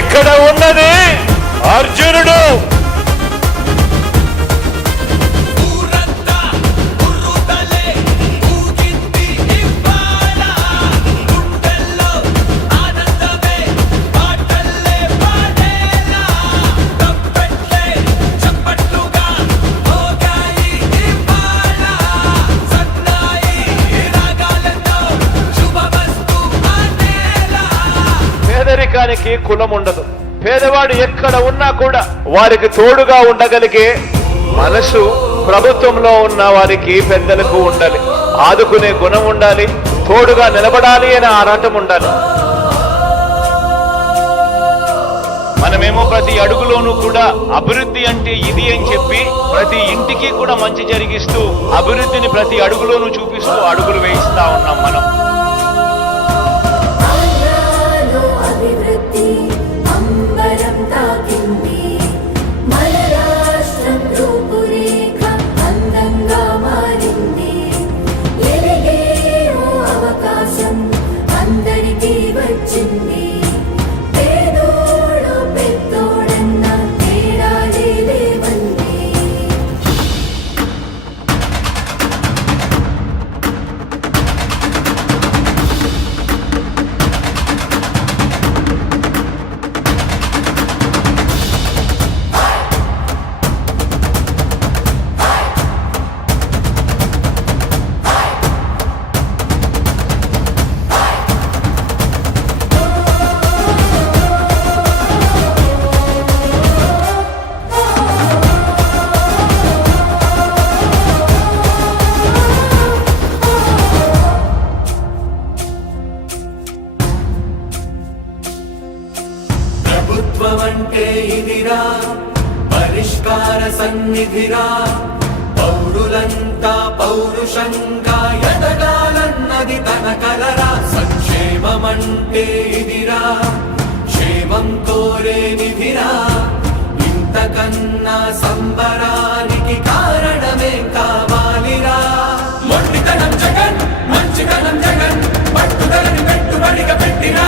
ఇక్కడ ఉన్నది అర్జునుడు. పేదరికానికి కులం ఉండదు. పేదవాడు ఎక్కడ ఉన్నా కూడా వారికి తోడుగా ఉండగలిగే మనసు ప్రభుత్వంలో ఉన్న వారికి పెద్దలకు ఉండాలి. ఆదుకునే గుణం ఉండాలి, తోడుగా నిలబడాలి అనే ఆరాటం ఉండాలి. మనమేమో ప్రతి అడుగులోనూ కూడా అభివృద్ధి అంటే ఇది అని చెప్పి ప్రతి ఇంటికి కూడా మంచి జరిగిస్తూ అభివృద్ధిని ప్రతి అడుగులోనూ చూపిస్తూ అడుగులు వేయిస్తా ఉన్నాం మనం. ప్రభుత్వమంటే ఇదిరా, పరిష్కార సన్నిధిరా, పౌరులంతా పౌరుషంగా ఎదగాలన్నది తన కలరా. సంక్షేమమంటే ఇదిరా, క్షేమం కోరే నిధిరా, ఇంతకన్నా సంబరానికి కారణమే కావాలిరా. మొండితనం జగన్, మంచితనం జగన్, పట్టుదలని పెట్టుబడిగా పెట్టినా